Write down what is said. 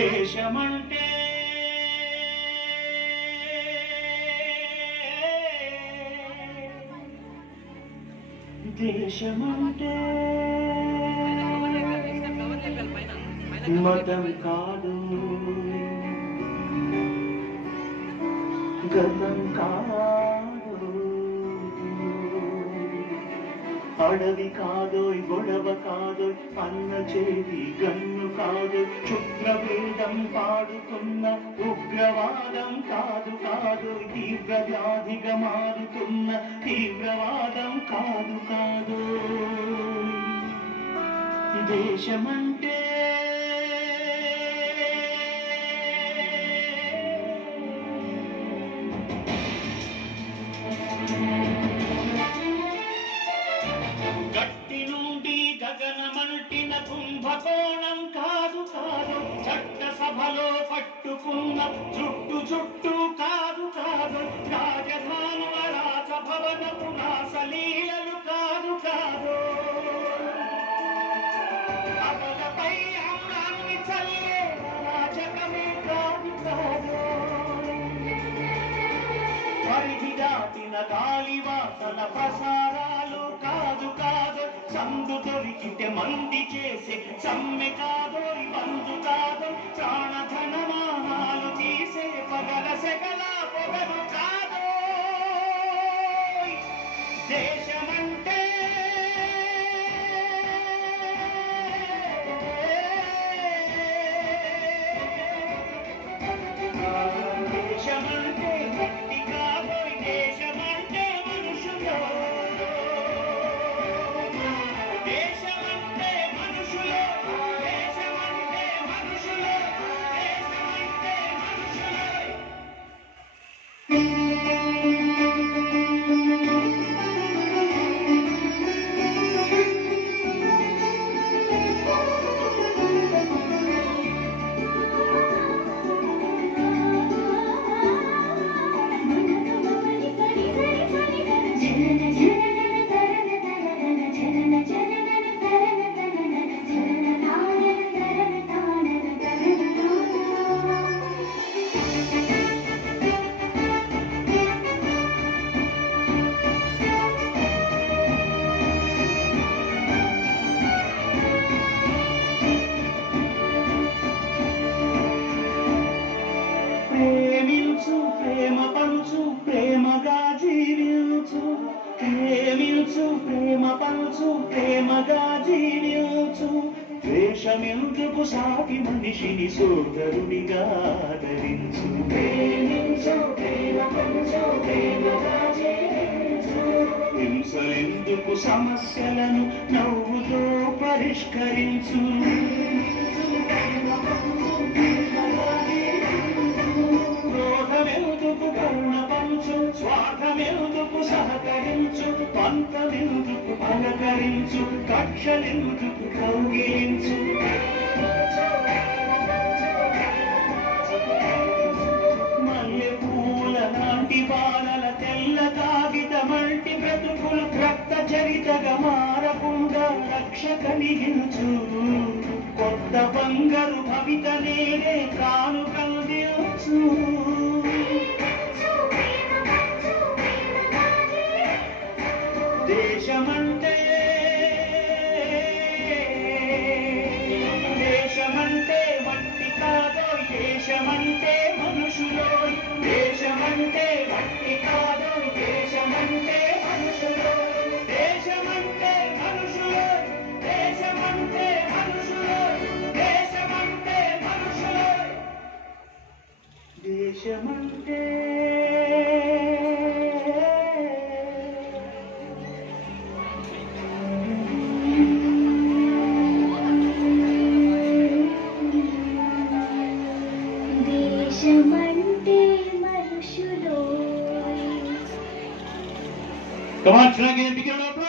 దేశమంటే దేశమంటే మతం కాదు, గతం కాదు, అడవి కాదోయ్, గొడవ కాదోయ్, అన్న చేతి గన్ను కాదు, క్షుద్రభేదం పాడుతున్న ఉగ్రవాదం కాదు కాదు, తీవ్ర వ్యాధిగా మారుతున్న తీవ్రవాదం కాదు కాదు. దేశమంటే గట్టి నుండి గగనమంటిన కుంభకోణం కాదు కాదు, చట్టసభలో పట్టుకున్న జుట్టు కాదు కాదు, రాజధానుల రాజభవనపు రాసలీలలు కాదు కాదు, అమలపై అమరాన్ని చల్లే రాజకమే కాదు కాదు, పరిధి దాటిన గాలివాసన ప్రసారాలు కాదు కాదు, సందు దొరికితే మంది చేసే సమ్మె కాదు, బంధు కాదు, ప్రాణధనమానాలు తీసే పగల సెగల పొగలు కాదు. దేశమంటే దేశమంటే మట్టి కాదు, దేశమంటే మనుషులు, దేశమంటే మనుషులు, దేశమంటే మనుషులు, దేశమంటే మనుషులు. ప్రేమించు, ప్రేమ పంచు, ప్రేమగా జీవించు, ప్రేమించు, ప్రేమ పంచు, ప్రేమగా జీవించు, ద్వేషమెందుకు సాటి మనిషిని సోదరునిగా ఆదరించు, ప్రేమించు, ప్రేమ పంచు, ప్రేమగా జీవించు, హింసలెందుకు సమస్యలను నవ్వుతో పరిష్కరించు, క్రోధమెందుకు కరుణ పంచు, స్వార్థమెందుకు సహకరించు, పంతమెందుకు పలకరించు, కక్షలెందుకు కౌగిలించు, మల్లె పూల లాంటి బాలల తెల్ల కాగితమంటి బ్రతుకులు రక్త చరితగా మారకుండా రక్ష కలిగించు, కొత్త బంగారు భవిత నేనే కానుకందించు. దేశమంటే దేశమంటే మట్టి కాదో, దేశమంటే మనుషులో, దేశమంటే మట్టి కాదో, దేశమంటే మనుషులో, దేశమంటే మనుషులో, దేశమంటే మనుషులో, దేశమంటే మనుషులో, దేశమంటే Come on, try again, begin up.